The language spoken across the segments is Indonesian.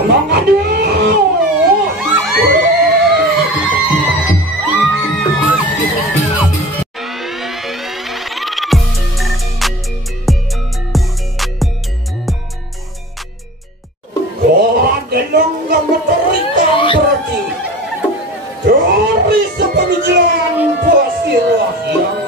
Amang aduh. Delong meterikan berarti dari sepemikiran posirah yang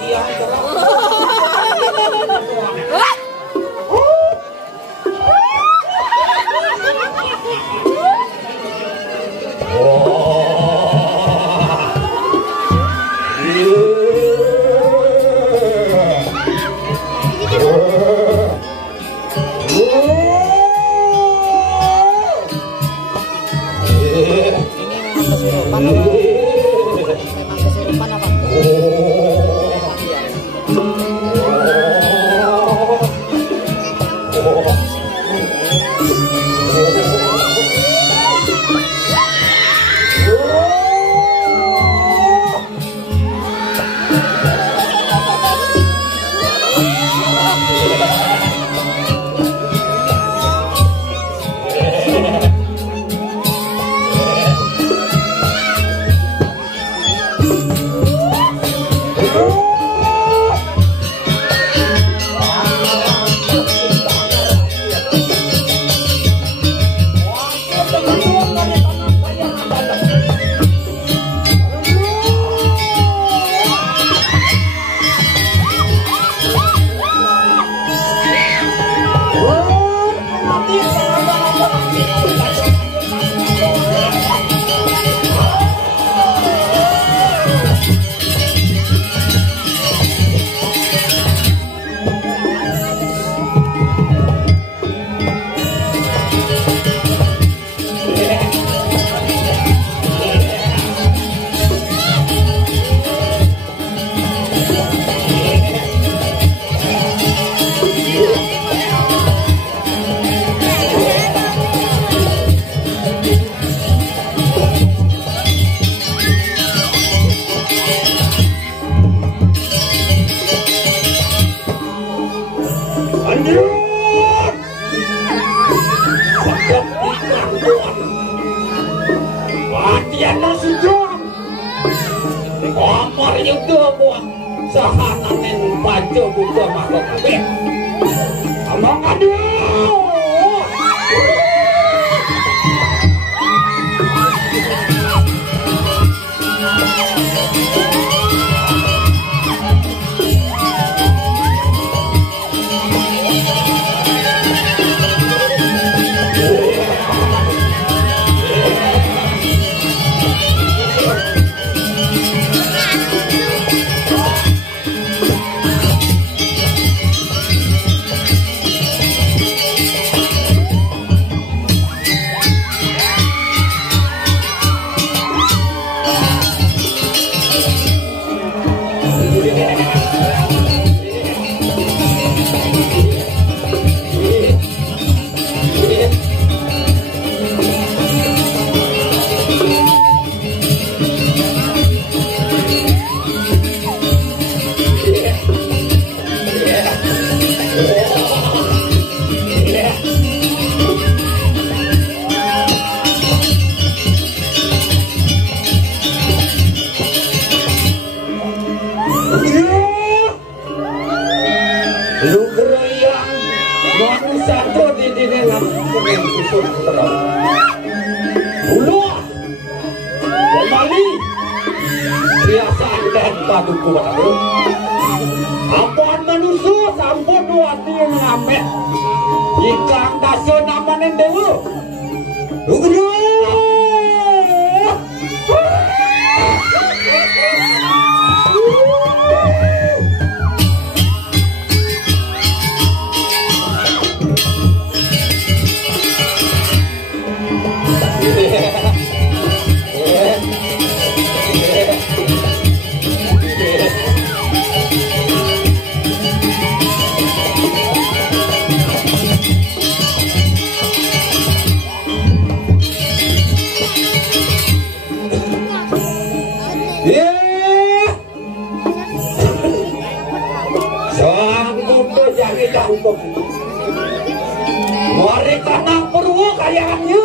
Mari tanang perwo kayaannya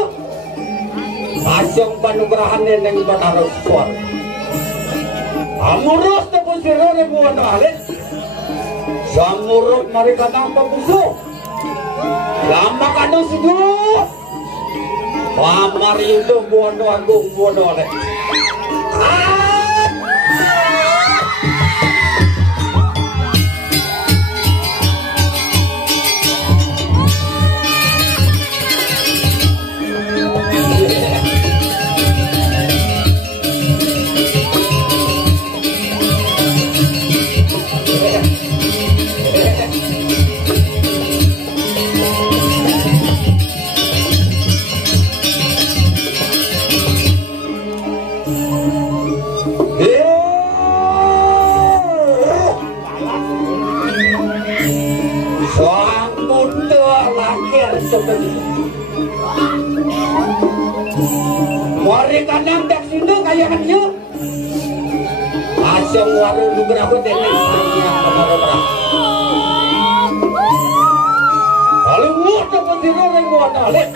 asyong panugrahan neneng Batarus kuat amurus tepun sirore buwan alit samurut mereka tanpa busuk lama kadang sejuk pamar itu buwan agung buwan alit Mari kanang dak sino kayakan yo. Asyong warung beberapa teneng sanya beberapa. Kalau muda potiro reng muda lek.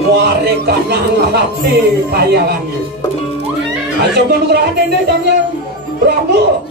Mari kanang hati kayakan yo. Asyong beberapa teneng sanya Prabu.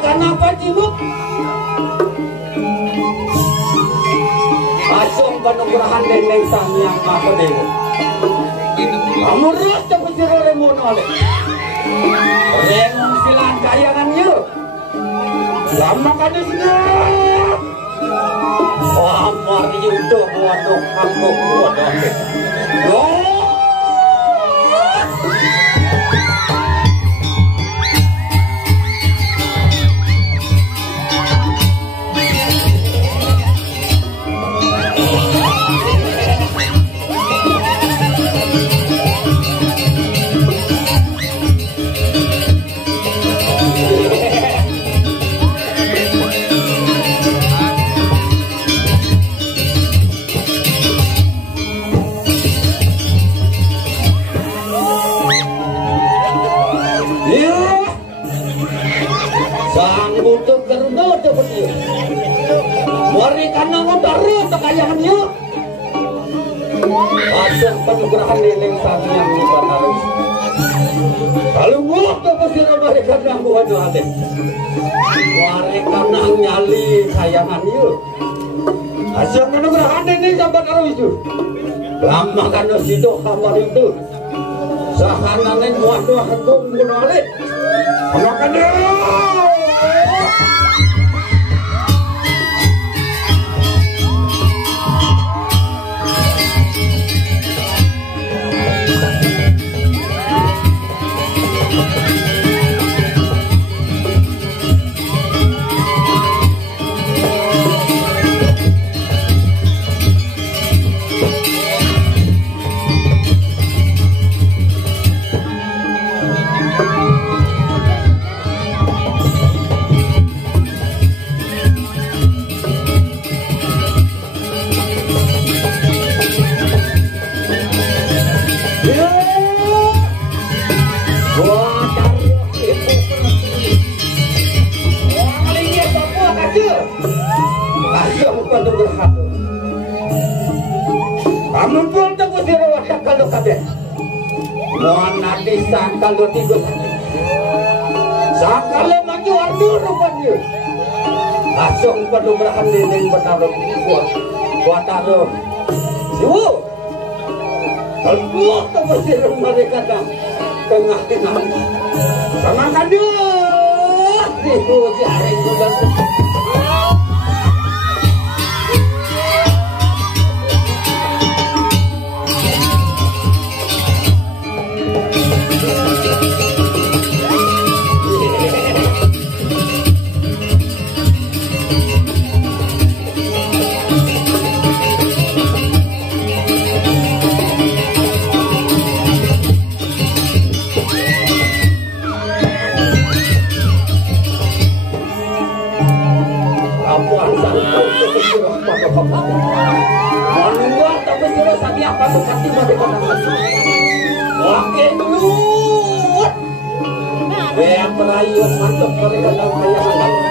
Kenapa cibuk? Asyong panugrahan neneng Sang Maha Dewa. Amurus tepun sirore mono ale. Renung silang kayangan yo. Lama kada sudah. Amar yudo buat aku buat ale. Mari kanang utara kekayaan yuk. Asyong panugrahan neneng Sang Maha Harus. Kalau waktu pesira mari kanang buat hati. Mari kanang nyali kayangan yuk. Asyong panugrahan neneng Sang Maha Harus itu. Lama kana sido kamar itu. Sahananen waduh agung gunale. Ana kana. Ampun tak usir wadah kalau kabeh. Mohon nanti sangkalo tiga sangkalo maju ardu rupanya. Asong panugrahan neneng Batarus kuat taruh. Siwu. Kalau tak usir mereka dah tengah-tengah. Sama kaduh. Siwu jarang juga. kamu. Menunggu tapi sudah sabi apa tuh pasti mau dikatakan. Oke dulu. Yang merayu masuk mereka dalam kayangan.